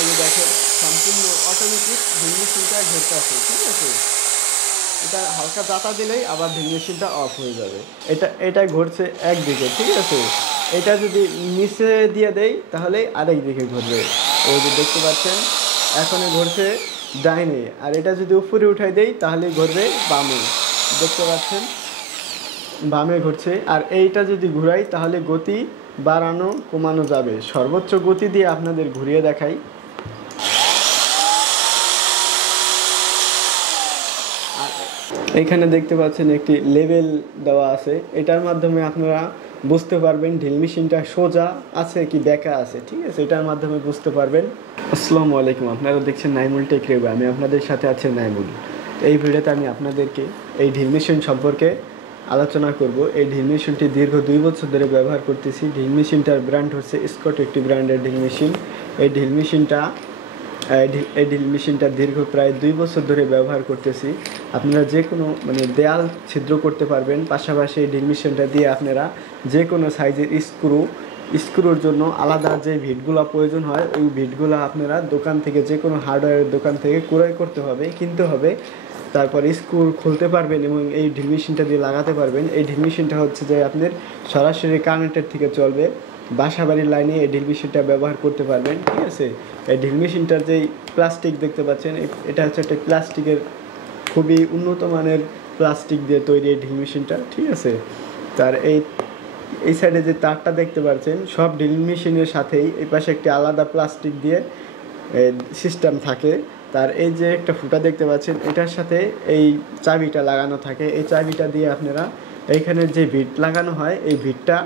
এই যে দেখেন সম্পূর্ণ অটোমেটিক ড্রিল মেশিনটা ঘুরতে আছে, ঠিক আছে। এটা হালকা চাতা দিলেই আবার ড্রিল মেশিনটা অফ হয়ে যাবে। এটা ঘুরছে একদিকে, ঠিক আছে। এটা যদি নিচে দিয়ে দেই তাহলে আরেক দিকে ঘুরবে। ওই যে দেখতে পাচ্ছেন এখন ঘুরছে ডাইনে, আর এটা যদি উপরে উঠাই দেই তাহলে ঘুরবে বামে, দেখতে পাচ্ছেন বামে ঘুরছে। আর এইটা যদি ঘুরাই তাহলে গতি বাড়ানো কমানো যাবে। সর্বোচ্চ গতি দিয়ে আপনাদের ঘুরিয়ে দেখাই। আর এইখানে দেখতে পাচ্ছেন একটি লেভেল দেওয়া আছে, এটার মাধ্যমে আপনারা বুঝতে পারবেন ড্রিল মেশিনটা সোজা আছে কি বেঁকা আছে, ঠিক আছে। এটার মাধ্যমে বুঝতে পারবেন। আসসালামু আলাইকুম, আপনারা দেখছেন নাইমুল টেক রিভিউ। আমি আপনাদের সাথে আছি নাইমুল। এই ভিডিওতে আমি আপনাদেরকে এই ড্রিল মেশিন সম্পর্কে আলোচনা করব। এই ড্রিল মেশিনটি দীর্ঘ 2 বছর ধরে ব্যবহার করতেছি। ড্রিল মেশিনটার ব্র্যান্ড হচ্ছে স্কট, একটি ব্র্যান্ডের ড্রিল মেশিন। এই ড্রিল মেশিনটা দীর্ঘ প্রায় 2 বছর ধরে ব্যবহার করতেছি। আপনারা যে কোনো দেয়াল ছিদ্র করতে পারবেন। পাশাপাশি এই ড্রিল মেশিনটা দিয়ে আপনারা যে কোনো সাইজের স্ক্রুর জন্য আলাদা যে ভিটগুলো প্রয়োজন হয়, ওই ভিটগুলো আপনারা দোকান থেকে, যে কোনো হার্ডওয়্যারের দোকান থেকে ক্রয় করতে হবে, কিনতে হবে। তারপরে স্ক্রু খুলতে পারবেন এবং এই ড্রিল মেশিনটা দিয়ে লাগাতে পারবেন। এই ড্রিল মেশিনটা হচ্ছে যে আপনার সরাসরি কারেন্টের থেকে চলবে। বাসাবাড়ির লাইনে এই ড্রিল মেশিনটা ব্যবহার করতে পারবেন, ঠিক আছে। এই ড্রিল মেশিনটার যেই প্লাস্টিক দেখতে পাচ্ছেন, এটা হচ্ছে একটা প্লাস্টিকের খুবই উন্নত মানের প্লাস্টিক দিয়ে তৈরি এই ড্রিল মেশিনটা, ঠিক আছে। তার এই সাইডে যে তারটা দেখতে পাচ্ছেন, সব ড্রিল মেশিনের সাথেই এই পাশে একটি আলাদা প্লাস্টিক দিয়ে সিস্টেম থাকে। তার এই যে একটা ফুটা দেখতে পাচ্ছেন, এটার সাথে এই চাবিটা লাগানো থাকে। এই চাবিটা দিয়ে আপনারা এইখানে যে ভিট লাগানো হয়, এই ভিটটা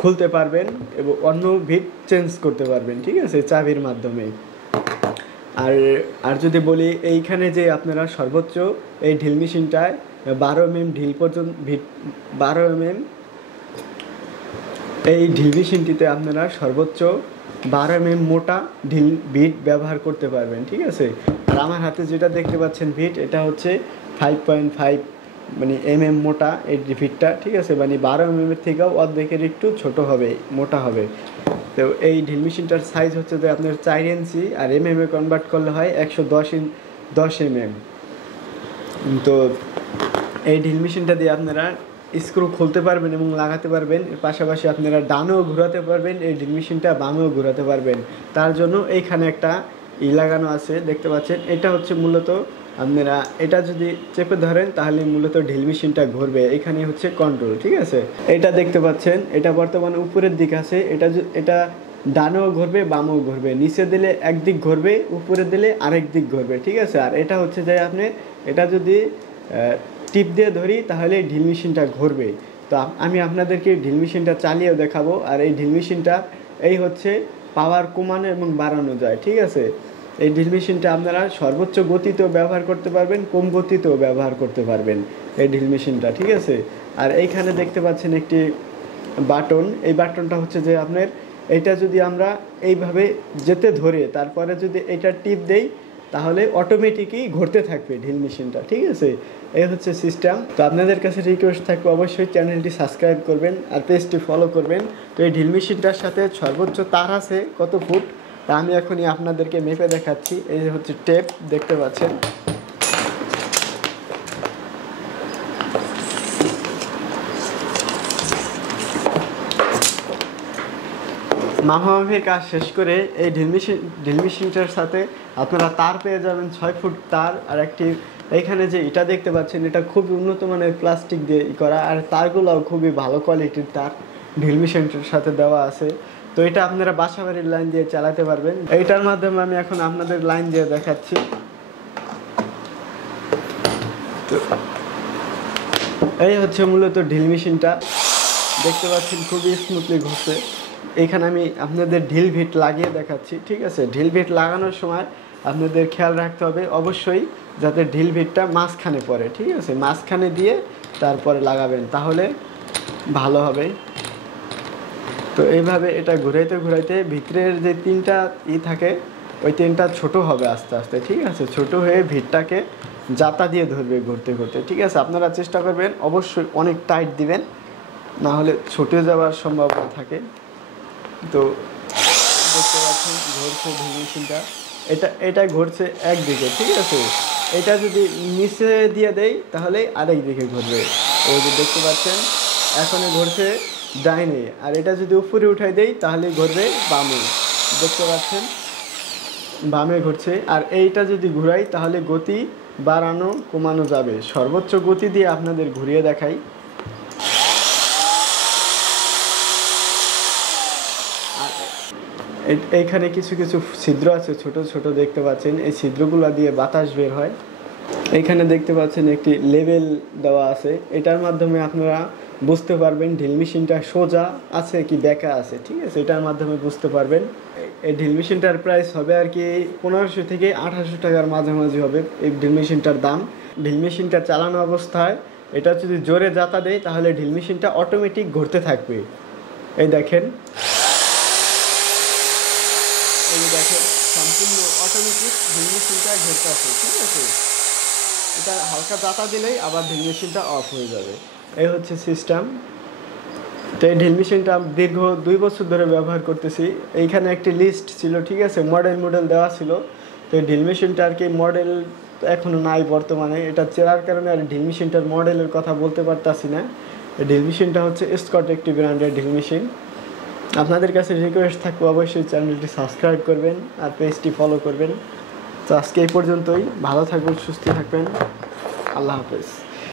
খুলতে পারবেন এবং অন্য ভিট চেঞ্জ করতে পারবেন, ঠিক আছে, চাবির মাধ্যমে। আর যদি বলি, এইখানে যে আপনারা সর্বোচ্চ এই ড্রিল মেশিনটায় 12 mm ঢিল পর্যন্ত 12 mm এই ড্রিল মেশিনটিতে আপনারা সর্বোচ্চ 12 mm মোটা ভিট ব্যবহার করতে পারবেন, ঠিক আছে। আর আমার হাতে যেটা দেখতে পাচ্ছেন ভিট, এটা হচ্ছে 5.5 mm মোটা এই ভিটটা, ঠিক আছে। 12 mm এর থেকেও অর্ধেকের একটু ছোট হবে, মোটা হবে। তো এই ড্রিল মেশিনটার সাইজ হচ্ছে যে আপনার 4 ইঞ্চি, আর mm এ কনভার্ট করলে হয় 110 mm। তো এই ড্রিল মেশিনটা দিয়ে আপনারা স্ক্রু খুলতে পারবেন এবং লাগাতে পারবেন। এর পাশাপাশি আপনারা ডানেও ঘোরাতে পারবেন এই ড্রিল মেশিনটা, বামেও ঘোরাতে পারবেন। তার জন্য এইখানে একটা লাগানো আছে, দেখতে পাচ্ছেন। এটা হচ্ছে মূলত আপনারা এটা যদি চেপে ধরেন তাহলে মূলত ড্রিল মেশিনটা ঘুরবে। এখানে হচ্ছে কন্ট্রোল, ঠিক আছে। এটা দেখতে পাচ্ছেন, এটা বর্তমানে উপরের দিক আছে। এটা ডানেও ঘুরবে, বামেও ঘুরবে। নিচে দিলে একদিক ঘুরবে, উপরে দিলে আরেক দিক ঘুরবে, ঠিক আছে। আর এটা হচ্ছে যে আপনি এটা যদি টিপ দিয়ে ধরি তাহলে ড্রিল মেশিনটা ঘুরবে। তো আমি আপনাদেরকে ড্রিল মেশিনটা চালিয়েও দেখাবো। আর এই ড্রিল মেশিনটা এই হচ্ছে পাওয়ার কমানো এবং বাড়ানো যায়, ঠিক আছে। এই ড্রিল মেশিনটা আপনারা সর্বোচ্চ গতিতেও ব্যবহার করতে পারবেন, কম গতিতেও ব্যবহার করতে পারবেন এই ড্রিল মেশিনটা, ঠিক আছে। আর এইখানে দেখতে পাচ্ছেন একটি বাটন। এই বাটনটা হচ্ছে যে আপনার এটা যদি আমরা এইভাবে যেতে ধরে তারপরে যদি এটা টিপ দেই তাহলে অটোমেটিকই ঘুরতে থাকবে ড্রিল মেশিনটা, ঠিক আছে। এই হচ্ছে সিস্টেম। তো আপনাদের কাছে রিকোয়েস্ট থাকবে অবশ্যই চ্যানেলটি সাবস্ক্রাইব করবেন আর পেজটি ফলো করবেন। তো এই ড্রিল মেশিনটার সাথে সর্বোচ্চ তার আছে কত ফুট, তা আমি এখনই আপনাদেরকে মেপে দেখাচ্ছি। এই হচ্ছে টেপ, দেখতে পাচ্ছেন। মাপামাপির কাজ শেষ করে এই ড্রিল মেশিনটার সাথে আপনারা তার পেয়ে যাবেন 6 ফুট তার। আর একটি এইখানে যে এটা দেখতে পাচ্ছেন, এটা খুবই উন্নত মানের প্লাস্টিক দিয়ে করা, আর তারগুলোও খুবই ভালো কোয়ালিটির তার ড্রিল মেশিনটার সাথে দেওয়া আছে। তো এটা আপনারা বাসাবাড়ির লাইন দিয়ে চালাতে পারবেন। এইটার মাধ্যমে আমি এখন আপনাদের লাইন দিয়ে দেখাচ্ছি। তো এই হচ্ছে মূলত ড্রিল মেশিনটা, দেখতে পাচ্ছেন খুবই স্মুথলি ঘুরছে। এখানে আমি আপনাদের ড্রিল ভিট লাগিয়ে দেখাচ্ছি, ঠিক আছে। ড্রিল ভিট লাগানোর সময় আপনাদের খেয়াল রাখতে হবে অবশ্যই যাতে ড্রিল ভিটটা মাঝখানে পড়ে, ঠিক আছে। মাঝখানে দিয়ে তারপরে লাগাবেন, তাহলে ভালো হবে। তো এইভাবে এটা ঘুরাইতে ভিতরের যে 3টা থাকে, ওই 3টা ছোট হবে আস্তে আস্তে, ঠিক আছে। ছোট হয়ে ভিটটাকে জাতা দিয়ে ধরবে ঘুরতে ঘুরতে, ঠিক আছে। আপনারা চেষ্টা করবেন অবশ্যই অনেক টাইট দিবেন, না হলে ছুটে যাওয়ার সম্ভাবনা থাকে। তো দেখতে পাচ্ছেন ঘুরছে ড্রিল মেশিনটা, এটা ঘুরছে একদিকে, ঠিক আছে। এটা যদি নিচে দিয়ে দেই তাহলে আরেক দিকে ঘুরবে। ওই যে দেখতে পাচ্ছেন এখনই ঘুরছে ডাইনে, আর এটা যদি উপরে উঠাই দেই তাহলে ঘুরবে বামে, দেখতে পাচ্ছেন বামে ঘুরছে। আর এইটা যদি ঘুরাই তাহলে গতি বাড়ানো কমানো যাবে। সর্বোচ্চ গতি দিয়ে আপনাদের ঘুরিয়ে দেখাই। আর এইখানে কিছু কিছু ছিদ্র আছে, ছোট ছোট দেখতে পাচ্ছেন, এই ছিদ্রগুলো দিয়ে বাতাস বের হয়। এইখানে দেখতে পাচ্ছেন একটি লেভেল দেওয়া আছে, এটার মাধ্যমে আপনারা বুঝতে পারবেন ড্রিল মেশিনটা সোজা আছে কি বেঁকা আছে, ঠিক আছে, এটার মাধ্যমে বুঝতে পারবেন। এই ড্রিল মেশিনটার প্রাইস হবে আর কি 1500 থেকে 1800 টাকার মাঝামাঝি হবে এই ড্রিল মেশিনটার দাম। ড্রিল মেশিনটা চালানো অবস্থায় এটা যদি জোরে যাতা দেয় তাহলে ড্রিল মেশিনটা অটোমেটিক ঘুরতে থাকবে। এই দেখেন, এই দেখেন সম্পূর্ণ অটোমেটিক ড্রিল মেশিনটা ঘুরতে আছে, ঠিক আছে। এটা হালকা যাতা দিলেই আবার ড্রিল মেশিনটা অফ হয়ে যাবে। এই হচ্ছে সিস্টেম। তো এই ড্রিল মেশিনটা দীর্ঘ 2 বছর ধরে ব্যবহার করতেছি। এইখানে একটি লিস্ট ছিল, ঠিক আছে, মডেল দেওয়া ছিল। তো এই ড্রিল মেশিনটা আর কি মডেল এখনও নাই বর্তমানে, এটা চেনার কারণে আর ড্রিল মেশিনটার মডেলের কথা বলতে পারতাছি না। এই ড্রিল মেশিনটা হচ্ছে স্কট একটি ব্র্যান্ডের ড্রিল মেশিন। আপনাদের কাছে রিকোয়েস্ট থাকবে অবশ্যই চ্যানেলটি সাবস্ক্রাইব করবেন আর পেজটি ফলো করবেন। তো আজকে এই পর্যন্তই, ভালো থাকবেন, সুস্থ থাকবেন, আল্লাহ হাফেজ।